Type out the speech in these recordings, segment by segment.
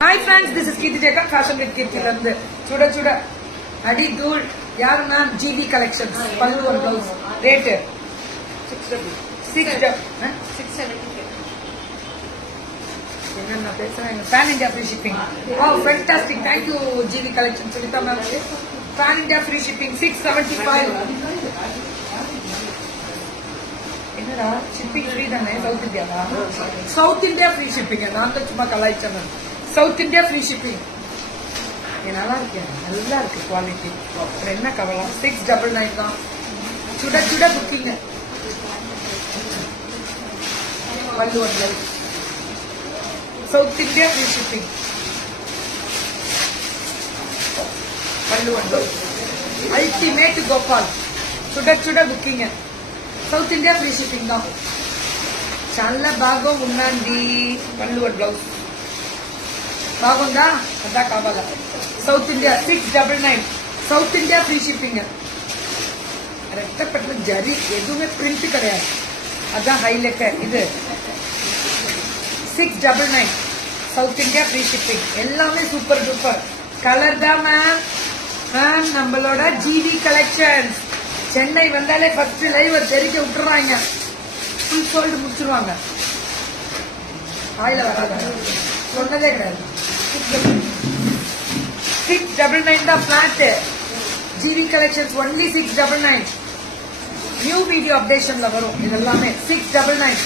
Hi friends, this is Kirti Jeka, Fashion with Kirti Landu. Chuda chuda. Adi Dhool. Yaar ma'am, GV Collections. Pallu and blouse. Rate. 670. Pan India free shipping. Wow, fantastic. Thank you GV Collections. Sunita ma'am. Pan India free shipping. 675. என்னடா shipping free தானே South India South India free shipping நான் தான் சும்மா கலாய்ச்சேன் South India free shipping நல்லா இருக்கு quality என்ன கவலம் 699 தான் சுட சுட புக்கிங் பல்லு வந்து South India free shipping பல்லு வந்து அல்டிமேட் கோபால் சுட சுட booking South India free shipping தான் చాలా బాగా ఉండండి పళ్ళు అండ్ బ్లౌజ్ బాగుందా అదా కావాలా South India 699 South India free shipping ரெட்டப்பட்ட zari எதுவுமே பிரிண்ட் கிடையாது அதான் ஹைலைட் இது 699 South India free shipping எல்லாமே சூப்பர் சூப்பர் கலர் தான் மேம் நம்மளோட ஜிவி கலெக்ஷன்ஸ் சென்னை வந்தாலே ஃபர்ஸ்ட் லைவ் தெரிக்க விட்டுறாங்க ஃபுல் சோல்டு முடிச்சிருவாங்க ஆயில வராது சொன்னதே கிடையாது 699 தான் flat GV collections only 699 new video அப்டேஷன்ல வரும் இதெல்லாமே 699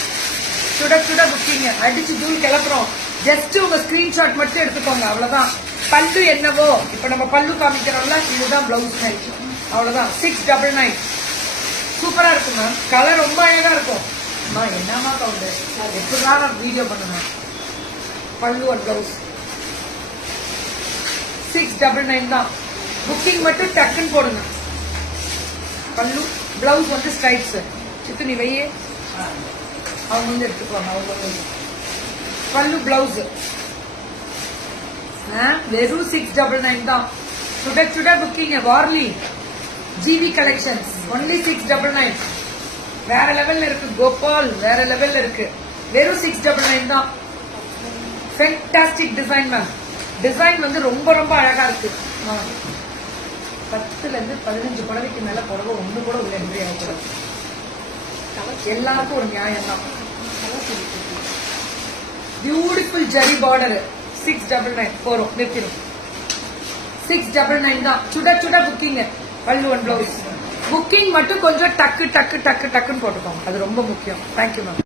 சுட சுட புக்கிங் அடிச்சு தூள் கிளப்புறோம் ஜஸ்ட் உங்க ஸ்கிரீன்ஷாட் மட்டும் எடுத்துக்கோங்க அவ்வளவுதான் பல்லு என்னவோ இப்ப நம்ம பல்லு காமிக்கிறோம்ல இதுதான் பிளவுஸ் அவ்வளவுதான் 699 சூப்பரா இருக்கும் மேம் கலர் ரொம்ப அழகா இருக்கும் என்னமா கவுண்டர் எப்படிதான் நான் வீடியோ பண்ணுவேன் பல்லு அண்ட் பிளவுஸ் 699 தான் புக்கிங் மட்டும் டக்குன்னு போடுங்க பல்லு பிளவுஸ் வந்து ஸ்ட்ரைப்ஸ் சித்து நீ வையே அவங்க வந்து எடுத்துக்குவாங்க அவங்க பல்லு பிளவுஸ் வெறும் 699 தான் சுட சுட புக்கிங் வார்லி ஜிவி கலெக்ஷன்ஸ் ஒன்லி 699 வேற லெவல்ல இருக்கு கோபால் வேற லெவல்ல இருக்கு வெறும் 699 தான் ஃபேண்டாஸ்டிக் டிசைன் மேம் டிசைன் வந்து ரொம்ப ரொம்ப அழகா இருக்கு 10ல இருந்து 15 புடவைக்கு மேல புடவை ஒண்ணு கூட உள்ள என்ட்ரி ஆகக்கூடாது எல்லாருக்கும் ஒரு நியாயம் தான் பியூட்டிஃபுல் ஜரி பார்டர் 699 போறோம் நிறுத்திடும் 699 தான் சுட சுட புக்கிங் பல்லு அண்ட் பிளவுஸ் புக்கிங் மட்டும் கொஞ்சம் டக்கு டக்கு டக்கு டக்குன்னு போட்டுக்கோங்க அது ரொம்ப முக்கியம் தேங்க்யூ மேம்